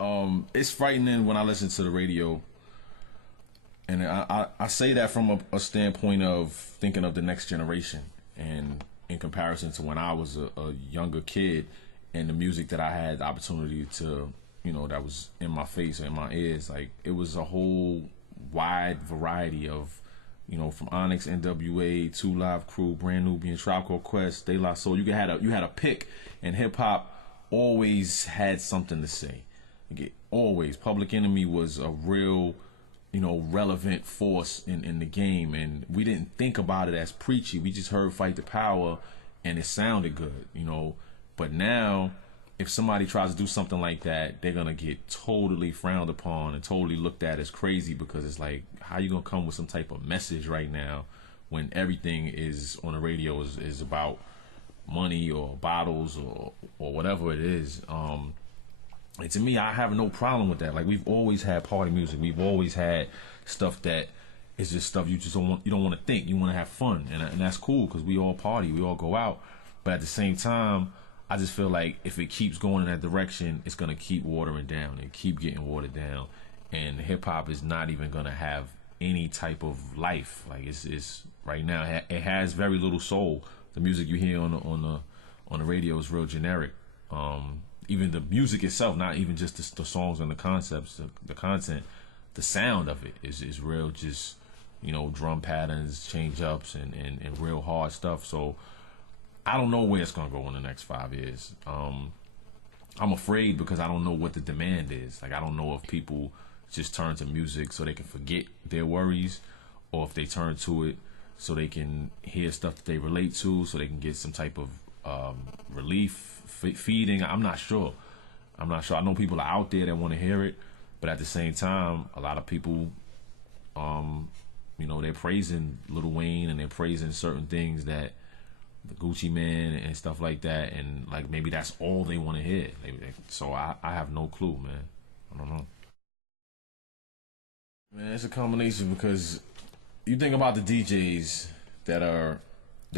It's frightening when I listen to the radio, and I say that from a standpoint of thinking of the next generation, and in comparison to when I was a younger kid, and the music that I had the opportunity to, that was in my face or in my ears, like it was a whole wide variety of, from Onyx, NWA, Two Live Crew, Brand Nubian, Tribe Called Quest, De La Soul. You had a pick, and hip hop always had something to say. Always, Public Enemy was a real, relevant force in the game, and we didn't think about it as preachy. We just heard Fight the Power, and it sounded good, But now, if somebody tries to do something like that, they're gonna get totally frowned upon and totally looked at as crazy, because it's like, how you gonna come with some type of message right now when everything is on the radio is about money or bottles or whatever it is. And to me, I have no problem with that. Like, we've always had party music. We've always had stuff that is just stuff you don't want to think. You want to have fun, and that's cool, because we all party, we all go out. But at the same time, I just feel like if it keeps going in that direction, it's gonna keep watering down and keep getting watered down, and hip hop is not even gonna have any type of life. Like, it's right now, it has very little soul. The music you hear on the radio is real generic. Even the music itself, not even just the songs and the concepts, the content, the sound of it is real, just, drum patterns, change ups, and real hard stuff. So I don't know where it's going to go in the next 5 years. I'm afraid, because I don't know what the demand is. Like, I don't know if people just turn to music so they can forget their worries, or if they turn to it so they can hear stuff that they relate to, so they can get some type of relief, feeding. I'm not sure. I know people are out there that want to hear it, but at the same time, a lot of people, they're praising Lil Wayne, and they're praising certain things, that the Gucci Man and stuff like that, and like maybe that's all they want to hear. So I have no clue, man. I don't know. Man, it's a combination, because you think about the DJs that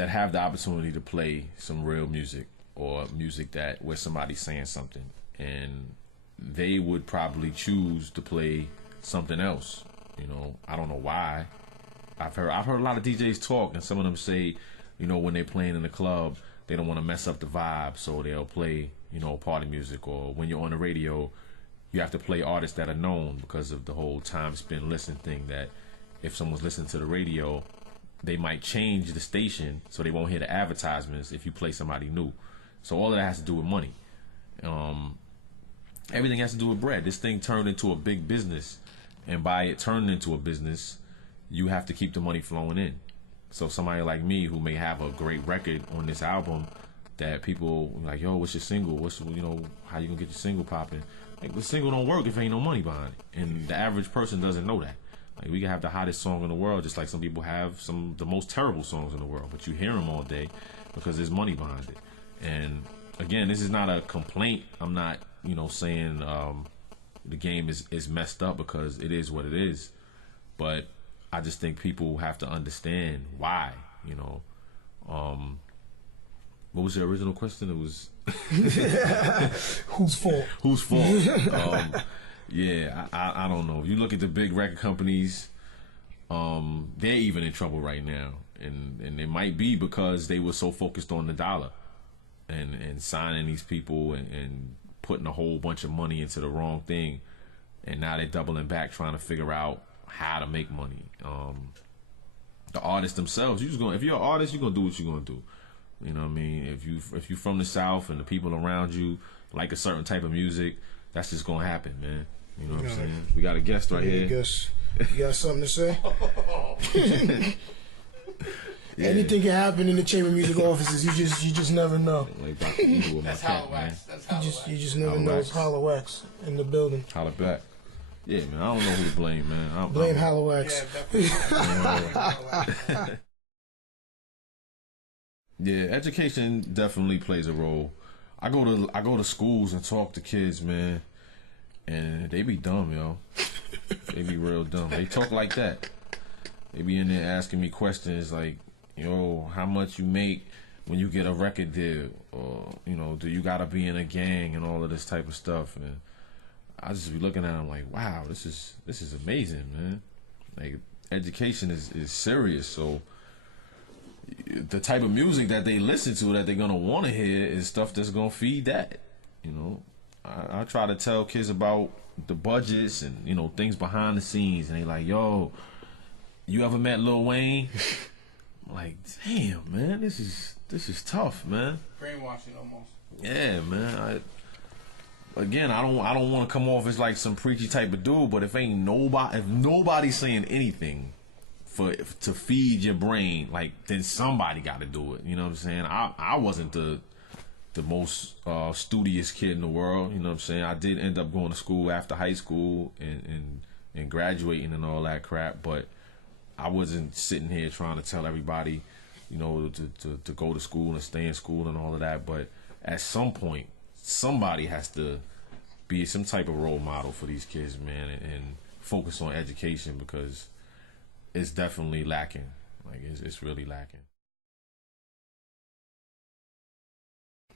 have the opportunity to play some real music, or music where somebody's saying something, and they would probably choose to play something else. I don't know why. I've heard a lot of DJs talk, and some of them say, when they're playing in the club, they don't want to mess up the vibe, so they'll play, party music. Or when you're on the radio, you have to play artists that are known, because of the whole time spent listen thing, that if someone's listening to the radio, they might change the station so they won't hear the advertisements if you play somebody new. So all of that has to do with money. Everything has to do with bread. This thing turned into a big business, and by it turning into a business, you have to keep the money flowing in. So somebody like me, who may have a great record on this album, that people like, yo, what's your single? How you gonna get your single popping? Like, the single don't work if ain't no money behind it, and the average person doesn't know that. Like, we can have the hottest song in the world, just like some people have the most terrible songs in the world, but you hear them all day because there's money behind it. And again, this is not a complaint. I'm not, saying the game is messed up, because it is what it is. But I just think people have to understand why. What was the original question? It was whose fault? Whose fault? Yeah, I don't know. If you look at the big record companies, they're even in trouble right now, and it might be because they were so focused on the dollar, and signing these people and putting a whole bunch of money into the wrong thing, and now they're doubling back trying to figure out how to make money. The artists themselves, if you're an artist, you're gonna do what you're gonna do. You know what I mean? If you from the South and the people around you like a certain type of music, that's just gonna happen, man. You know what I'm saying? We got a guest right here. Guess you got something to say? Yeah. Anything can happen in the chamber music offices. You just never know. Like that's hollow wax. You just never know. It's hollow wax in the building. Holla back. Yeah, man. I don't know who to blame, man. Blame hollow wax. Yeah, education definitely plays a role. I go to schools and talk to kids, man, and they be dumb, yo. They be real dumb. They talk like that. They be in there asking me questions like, yo, how much you make when you get a record deal, or do you gotta be in a gang and all of this type of stuff. And I just be looking at him like, wow, this is amazing, man. Like, education is serious. So the type of music that they listen to, that they're gonna want to hear, is stuff that's gonna feed that. You know, I try to tell kids about the budgets and, you know, things behind the scenes, and they like, yo, you ever met Lil Wayne? I'm like, damn, man, this is tough, man. Brainwashing almost. Yeah, man. Again, I don't want to come off as like some preachy type of dude, but if nobody's saying anything to feed your brain, like, then somebody got to do it. You know what I'm saying? I wasn't the most studious kid in the world. You know what I'm saying? I did end up going to school after high school and graduating and all that crap, but I wasn't sitting here trying to tell everybody, you know, to go to school and stay in school and all of that. But at some point, somebody has to be some type of role model for these kids, man, and focus on education, because it's definitely lacking. Like, it's really lacking.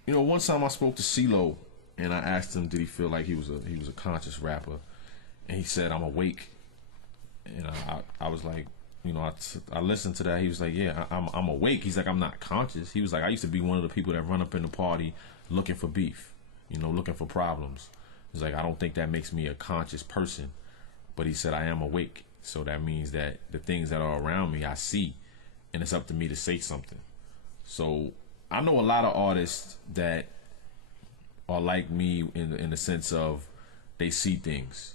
You know, one time I spoke to CeeLo, and I asked him, did he feel like he was a conscious rapper, and he said, I'm awake. And I was like, you know, I listened to that. He was like, yeah, I'm awake. He's like, I'm not conscious. He was like, I used to be one of the people that run up in the party looking for beef, you know, looking for problems. He's like, I don't think that makes me a conscious person. But he said, I am awake. So that means that the things that are around me, I see, and it's up to me to say something. So I know a lot of artists that are like me in the sense of they see things,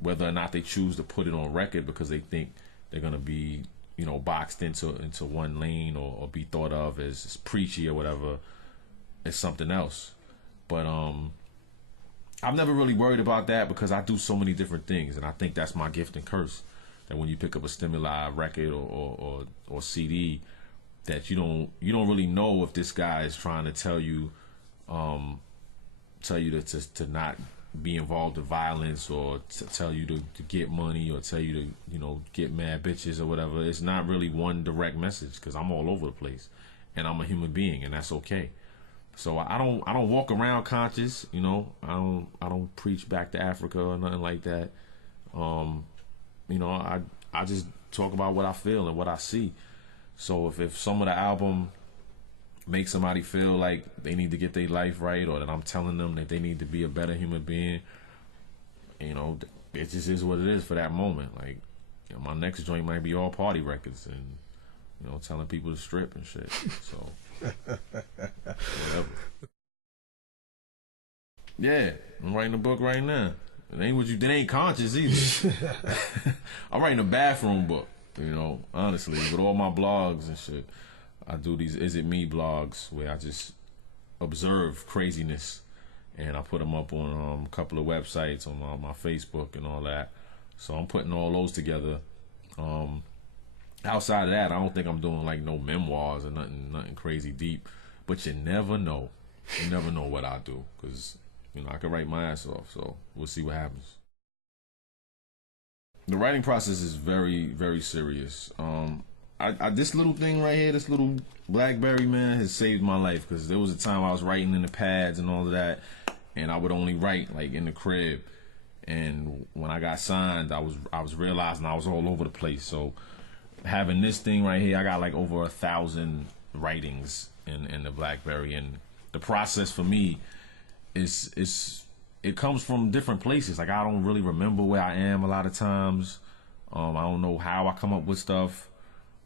whether or not they choose to put it on record because they think they're gonna be, you know, boxed into one lane or be thought of as preachy or whatever. It's something else. But I've never really worried about that because I do so many different things, and I think that's my gift and curse. That when you pick up a Stimuli record or CD, that you don't really know if this guy is trying to tell you to not be involved in violence, or to tell you to get money, or tell you to, you know, get mad bitches or whatever. It's not really one direct message, because I'm all over the place, and I'm a human being, and that's okay. So I don't walk around conscious, you know. I don't preach back to Africa or nothing like that. You know, I just talk about what I feel and what I see. So if some of the album makes somebody feel like they need to get their life right, or that I'm telling them that they need to be a better human being, you know, it just is what it is for that moment. Like, you know, my next joint might be all party records and, you know, telling people to strip and shit. So whatever. Yeah, I'm writing a book right now. It ain't conscious either. I'm writing a bathroom book, you know, honestly, with all my blogs and shit. I do these Is It Me blogs where I just observe craziness, and I put them up on a couple of websites, on my Facebook and all that. So I'm putting all those together. Outside of that, I don't think I'm doing like no memoirs or nothing crazy deep. But you never know. You never know what I do, because, you know, I could write my ass off. So we'll see what happens. The writing process is very, very serious. This little thing right here, this little BlackBerry, man, has saved my life, because there was a time I was writing in the pads and all of that, and I would only write like in the crib. And when I got signed, I was realizing I was all over the place. So having this thing right here, I got like over 1,000 writings in the BlackBerry, and the process for me it comes from different places. Like, I don't really remember where I am a lot of times. I don't know how I come up with stuff.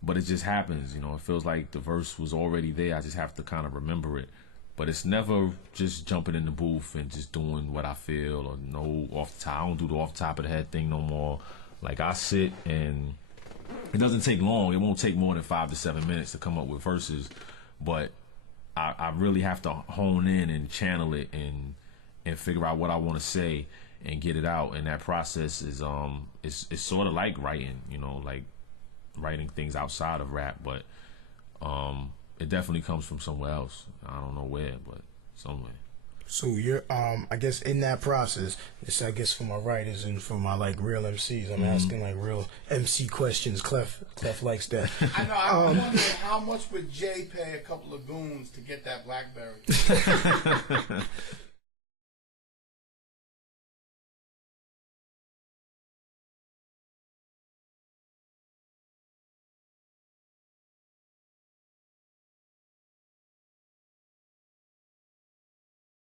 But it just happens, you know. It feels like the verse was already there. I just have to kind of remember it. But it's never just jumping in the booth and just doing what I feel, or no off the top. I don't do the off the top of the head thing no more. Like, I sit, and it doesn't take long. It won't take more than 5 to 7 minutes to come up with verses. But I really have to hone in and channel it and figure out what I want to say and get it out. And that process is it's sort of like writing, you know, like writing things outside of rap, but it definitely comes from somewhere else. I don't know where, but somewhere. So you're, I guess in that process, it's, I guess, for my writers and for my like real MCs, I'm asking like real MC questions. Clef likes that. I know. I wonder how much would Jay pay a couple of goons to get that BlackBerry?